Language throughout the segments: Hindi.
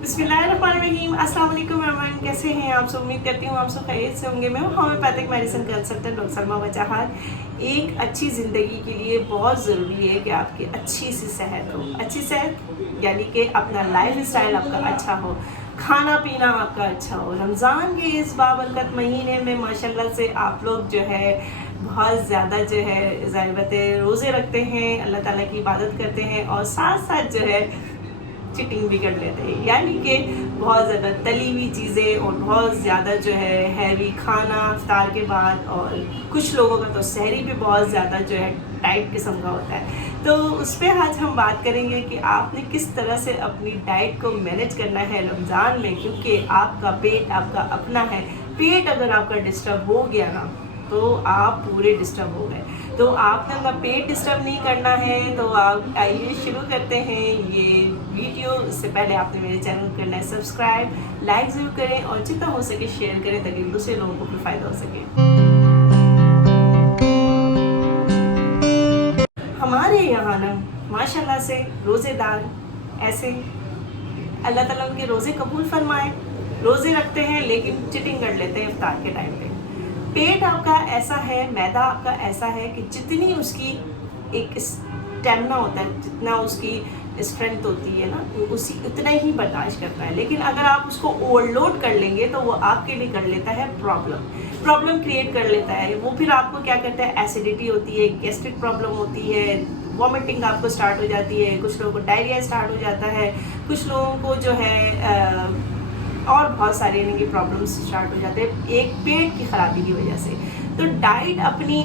बिस्मिल्लाहिर्रहमानिर्रहीम। अस्सलाम वालेकुम एवरीवन, कैसे हैं आप सब? उम्मीद करती हूँ आप सब खैरियत से होंगे। मैं हूँ homeopathic medicine consultant doctor Salma वजाहत। एक अच्छी ज़िंदगी के लिए बहुत ज़रूरी है कि आपकी अच्छी सी सेहत हो। अच्छी सेहत यानी कि अपना लाइफ स्टाइल आपका अच्छा हो, खाना पीना आपका अच्छा हो। रमज़ान के इस बाबरकत महीने में माशाल्लाह से आप लोग जो है बहुत ज़्यादा जो है ज़ाहिर रोज़े रखते हैं, अल्लाह ताला की इबादत करते हैं और साथ साथ जो है चिटिंग भी कर लेते हैं, यानी कि बहुत ज़्यादा तली हुई चीज़ें और बहुत ज़्यादा जो है हैवी खाना इफ्तार के बाद। और कुछ लोगों का तो सहरी भी बहुत ज़्यादा जो है टाइट किस्म का होता है। तो उस पर आज हम बात करेंगे कि आपने किस तरह से अपनी डाइट को मैनेज करना है रमज़ान में, क्योंकि आपका पेट आपका अपना है। पेट अगर आपका डिस्टर्ब हो गया ना तो आप पूरे डिस्टर्ब हो गए। तो आपने अपना पेट डिस्टर्ब नहीं करना है। तो आप आइए शुरू करते हैं ये वीडियो। इससे पहले आपने मेरे चैनल को करना है सब्सक्राइब, लाइक ज़रूर करें और जितना हो सके शेयर करें ताकि दूसरे लोगों को भी फ़ायदा हो सके। हमारे यहाँ ना माशाल्लाह से रोज़ेदार ऐसे अल्लाह ताला उनके रोज़े कबूल फरमाए, रोज़े रखते हैं लेकिन चिटिंग कर लेते हैं इफ्तार के टाइम पे। पेट आपका ऐसा है, मैदा आपका ऐसा है कि जितनी उसकी एक स्टेमिना होता है, जितना उसकी स्ट्रेंथ होती है ना, उसी उतना ही बर्दाश्त करता है। लेकिन अगर आप उसको ओवरलोड कर लेंगे तो वो आपके लिए कर लेता है प्रॉब्लम क्रिएट कर लेता है। वो फिर आपको क्या करता है, एसिडिटी होती है, गैस्ट्रिक प्रॉब्लम होती है, वॉमिटिंग आपको स्टार्ट हो जाती है, कुछ लोगों को डायरिया स्टार्ट हो जाता है, कुछ लोगों को जो है और बहुत सारे इनकी प्रॉब्लम्स स्टार्ट हो जाते हैं एक पेट की खराबी की वजह से। तो डाइट अपनी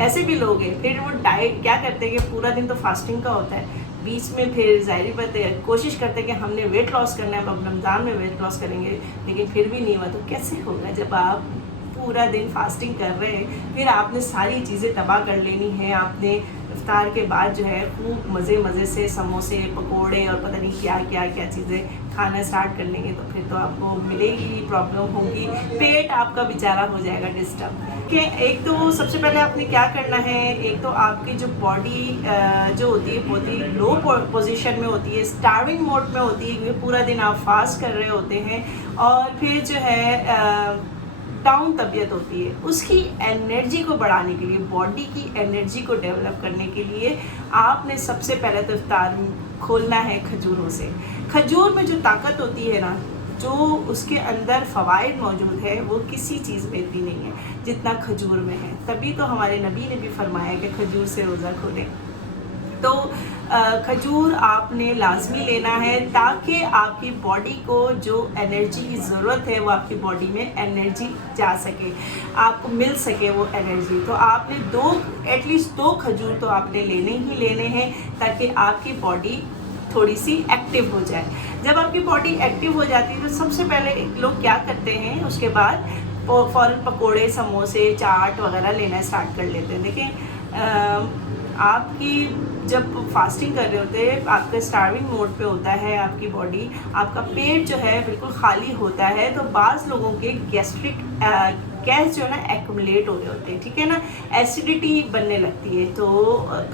ऐसे भी लोग हैं फिर वो डाइट क्या करते हैं कि पूरा दिन तो फास्टिंग का होता है, बीच में फिर ज़ाहिर बात है कोशिश करते हैं कि हमने वेट लॉस करना है, अब रमज़ान में वेट लॉस करेंगे, लेकिन फिर भी नहीं हुआ। तो कैसे होगा जब आप पूरा दिन फास्टिंग कर रहे हैं, फिर आपने सारी चीज़ें तबाह कर लेनी है। आपने इफ्तार के बाद जो है खूब मज़े से समोसे पकोड़े और पता नहीं क्या क्या क्या चीज़ें खाना स्टार्ट कर लेंगे, तो फिर तो आपको मिलेगी, प्रॉब्लम होगी, पेट आपका बेचारा हो जाएगा डिस्टर्ब। कि एक तो सबसे पहले आपने क्या करना है, एक तो आपकी जो बॉडी जो होती है बहुत ही लो पोजीशन में होती है, स्टार्विंग मोड में होती है, क्योंकि पूरा दिन आप फास्ट कर रहे होते हैं और फिर जो है डाउन तबीयत होती है। उसकी एनर्जी को बढ़ाने के लिए, बॉडी की एनर्जी को डेवलप करने के लिए आपने सबसे पहले तो इफ्तार खोलना है खजूरों से। खजूर में जो ताकत होती है ना, जो उसके अंदर फ़वाइद मौजूद है, वो किसी चीज़ में इतनी नहीं है जितना खजूर में है। तभी तो हमारे नबी ने भी फरमाया कि खजूर से रोज़ा खोलें। तो खजूर आपने लाजमी लेना है ताकि आपकी बॉडी को जो एनर्जी की ज़रूरत है वो आपकी बॉडी में एनर्जी जा सके, आपको मिल सके वो एनर्जी। तो आपने एटलीस्ट दो खजूर तो आपने लेने ही लेने हैं ताकि आपकी बॉडी थोड़ी सी एक्टिव हो जाए। जब आपकी बॉडी एक्टिव हो जाती है तो सबसे पहले लोग क्या करते हैं, उसके बाद फ़ौरन पकोड़े समोसे चाट वगैरह लेना स्टार्ट कर लेते हैं। देखिए आपकी जब फास्टिंग कर रहे होते हैं, आपका स्टार्विंग मोड पे होता है, आपकी बॉडी, आपका पेट जो है बिल्कुल खाली होता है, तो बाज़ लोगों के गैस्ट्रिक गैस जो है ना एक्यूमुलेट हो रहे होते हैं, ठीक है ना, एसिडिटी बनने लगती है। तो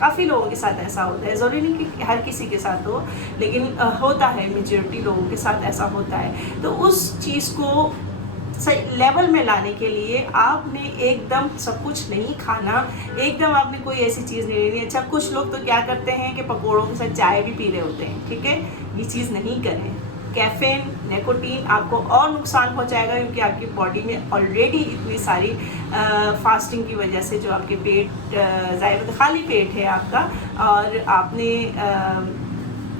काफ़ी लोगों के साथ ऐसा होता है, ज़रूरी नहीं कि हर किसी के साथ हो, लेकिन होता है, मेजॉरिटी लोगों के साथ ऐसा होता है। तो उस चीज़ को सही लेवल में लाने के लिए आपने एकदम सब कुछ नहीं खाना, एकदम आपने कोई ऐसी चीज़ नहीं लेनी। अच्छा, कुछ लोग तो क्या करते हैं कि पकौड़ों के साथ चाय भी पी रहे होते हैं, ठीक है, ये चीज़ नहीं करें। कैफ़ीन, निकोटीन आपको और नुकसान पहुंचाएगा, क्योंकि आपकी बॉडी में ऑलरेडी इतनी सारी फास्टिंग की वजह से जो आपके पेट ज़ाहिर खाली पेट है आपका, और आपने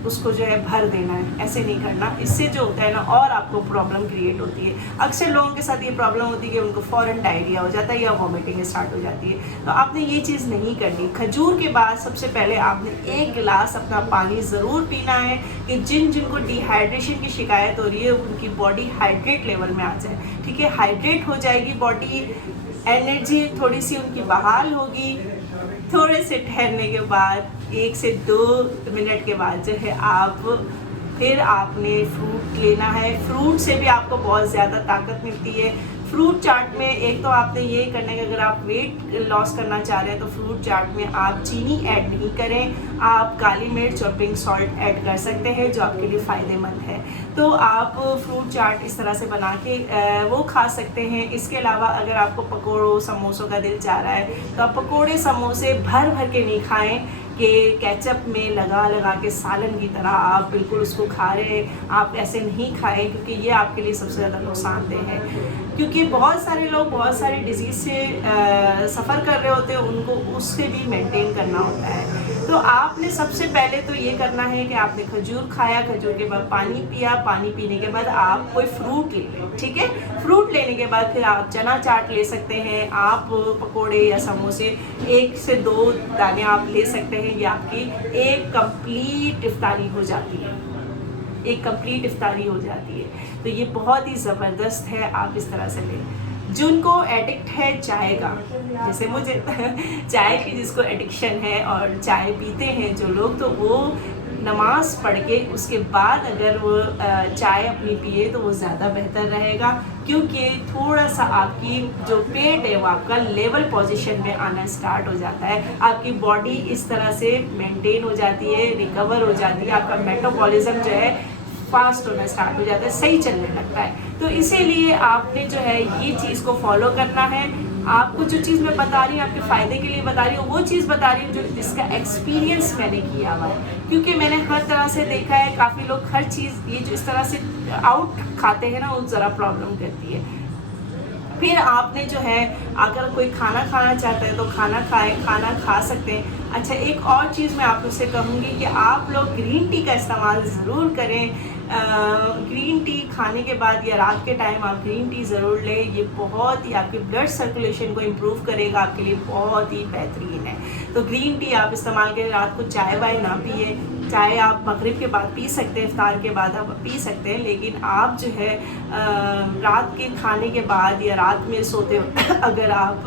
उसको जो है भर देना है, ऐसे नहीं करना। इससे जो होता है ना और आपको प्रॉब्लम क्रिएट होती है। अक्सर लोगों के साथ ये प्रॉब्लम होती है कि उनको फ़ौरन डायरिया हो जाता है या वॉमिटिंग स्टार्ट हो जाती है। तो आपने ये चीज़ नहीं करनी। खजूर के बाद सबसे पहले आपने 1 गिलास अपना पानी ज़रूर पीना है कि जिनको डिहाइड्रेशन की शिकायत हो रही है उनकी बॉडी हाइड्रेट लेवल में आ जाए, ठीक है। हाइड्रेट हो जाएगी बॉडी, एनर्जी थोड़ी सी उनकी बहाल होगी। थोड़े से ठहरने के बाद 1 से 2 मिनट के बाद जो है आप फिर आपने फ्रूट लेना है। फ्रूट से भी आपको बहुत ज़्यादा ताकत मिलती है। फ्रूट चाट में एक तो आपने ये करना है कि अगर आप वेट लॉस करना चाह रहे हैं तो फ्रूट चाट में आप चीनी ऐड नहीं करें, आप काली मिर्च और पिंक सॉल्ट ऐड कर सकते हैं जो आपके लिए फ़ायदेमंद है। तो आप फ्रूट चाट इस तरह से बना के वो खा सकते हैं। इसके अलावा अगर आपको पकौड़ों समोसों का दिल चाह रहा है तो आप पकौड़े समोसे भर भर के नहीं खाएं कि केचप में लगा लगा के सालन की तरह आप बिल्कुल उसको खा रहे हैं। आप ऐसे नहीं खाएं क्योंकि ये आपके लिए सबसे ज़्यादा नुकसानदेह है, क्योंकि बहुत सारे लोग बहुत सारी डिजीज़ से सफ़र कर रहे होते हैं, उनको उससे भी मेंटेन करना होता है। तो आपने सबसे पहले तो ये करना है कि आपने खजूर खाया, खजूर के बाद पानी पिया, पानी पीने के बाद आप कोई फ्रूट ले लें, ठीक है। फ्रूट लेने के बाद फिर आप चना चाट ले सकते हैं, आप पकोड़े या समोसे 1 से 2 दाने आप ले सकते हैं। ये आपकी एक कंप्लीट इफ्तारी हो जाती है, एक कंप्लीट इफ्तारी हो जाती है। तो ये बहुत ही ज़बरदस्त है, आप इस तरह से लें। जिनको एडिक्ट है चाय का, जैसे मुझे चाय की जिसको एडिक्शन है और चाय पीते हैं जो लोग, तो वो नमाज पढ़ के उसके बाद अगर वो चाय अपनी पिए तो वो ज़्यादा बेहतर रहेगा, क्योंकि थोड़ा सा आपकी जो पेट है वो आपका लेवल पोजीशन में आना स्टार्ट हो जाता है। आपकी बॉडी इस तरह से मेंटेन हो जाती है, रिकवर हो जाती है, आपका मेटाबॉलिज्म जो है फास्ट होना स्टार्ट हो जाता है, सही चलने लगता है। तो इसीलिए आपने जो है ये चीज़ को फॉलो करना है। आपको जो चीज़ मैं बता रही हूँ आपके फ़ायदे के लिए बता रही हूँ, वो चीज़ बता रही हूँ जो जिसका एक्सपीरियंस मैंने किया हुआ है, क्योंकि मैंने हर तरह से देखा है। काफ़ी लोग हर चीज़ ये जो इस तरह से आउट खाते हैं ना, वो ज़रा प्रॉब्लम करती है। फिर आपने जो है अगर कोई खाना खाना चाहता है तो खाना खाए, खाना खा सकते हैं। अच्छा, एक और चीज़ मैं आप उससे कहूँगी कि आप लोग ग्रीन टी का इस्तेमाल ज़रूर करें। ग्रीन टी खाने के बाद या रात के टाइम आप ग्रीन टी ज़रूर लें। ये बहुत ही आपके ब्लड सर्कुलेशन को इम्प्रूव करेगा, आपके लिए बहुत ही बेहतरीन है। तो ग्रीन टी आप इस्तेमाल करें, रात को चाय वाय ना पिए। चाय आप मगरिब के बाद पी सकते हैं, इफ्तार के बाद आप पी सकते हैं, लेकिन आप जो है रात के खाने के बाद या रात में सोते वक्त अगर आप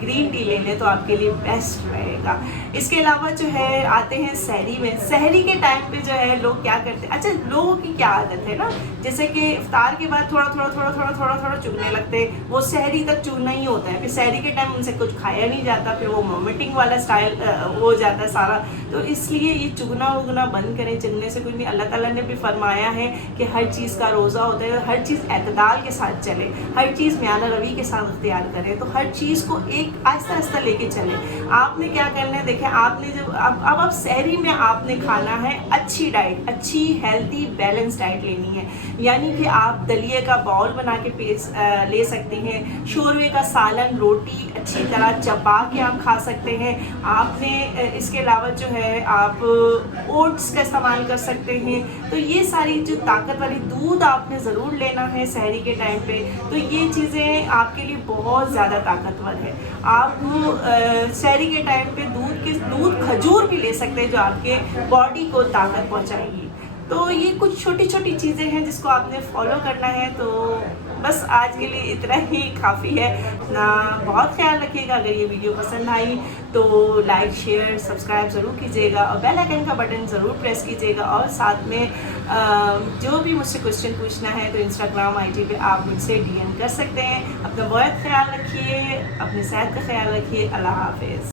ग्रीन टी ले लें तो आपके लिए बेस्ट रहेगा। इसके अलावा जो है आते हैं सहरी में। सहरी के टाइम पे जो है लोग क्या करते हैं, अच्छा लोगों की क्या आदत है ना, जैसे कि इफ्तार के बाद थोड़ा थोड़ा चुगने लगते हैं, वो सहरी तक चुगना ही होता है। फिर सहरी के टाइम उनसे कुछ खाया नहीं जाता, फिर वो वॉमिटिंग वाला स्टाइल हो जाता है सारा। तो इसलिए ये चुगना उगना बंद करें, चुगने से कुछ नहीं। अल्लाह ताला ने भी फरमाया है कि हर चीज़ का रोज़ा होता है, हर चीज़ एतदाल के साथ चले, हर चीज़ म्याना रवि के साथ इख्तियार करें, तो हर चीज़ को एक आहिस्ता आहिस्ता लेके चलें। आपने क्या करना है, देखें आपने जब अब आप सहरी में आपने खाना है अच्छी डाइट, अच्छी हेल्दी बैलेंस डाइट लेनी है। यानी कि आप दलिए का बाउल बना के ले सकते हैं, शोरवे का सालन रोटी अच्छी तरह चबा के आप खा सकते हैं। आपने इसके अलावा जो है आप ओट्स का इस्तेमाल कर सकते हैं। तो ये सारी जो ताकत वाली दूध आपने ज़रूर लेना है सहरी के टाइम पे। तो ये चीज़ें आपके लिए बहुत ज़्यादा ताकतवर है। आप सहरी के टाइम पे दूध खजूर भी ले सकते हैं जो आपके बॉडी को ताकत पहुंचाएगी। तो ये कुछ छोटी छोटी चीज़ें हैं जिसको आपने फॉलो करना है। तो बस आज के लिए इतना ही काफ़ी है ना। बहुत ख्याल रखिएगा। अगर ये वीडियो पसंद आई तो लाइक शेयर सब्सक्राइब ज़रूर कीजिएगा और बेल आइकन का बटन ज़रूर प्रेस कीजिएगा। और साथ में जो भी मुझसे क्वेश्चन पूछना है तो इंस्टाग्राम आईडी पे आप मुझसे डीएम कर सकते हैं। अपना बहुत ख्याल रखिए, अपनी सेहत का ख्याल रखिए। अल्लाह हाफिज़।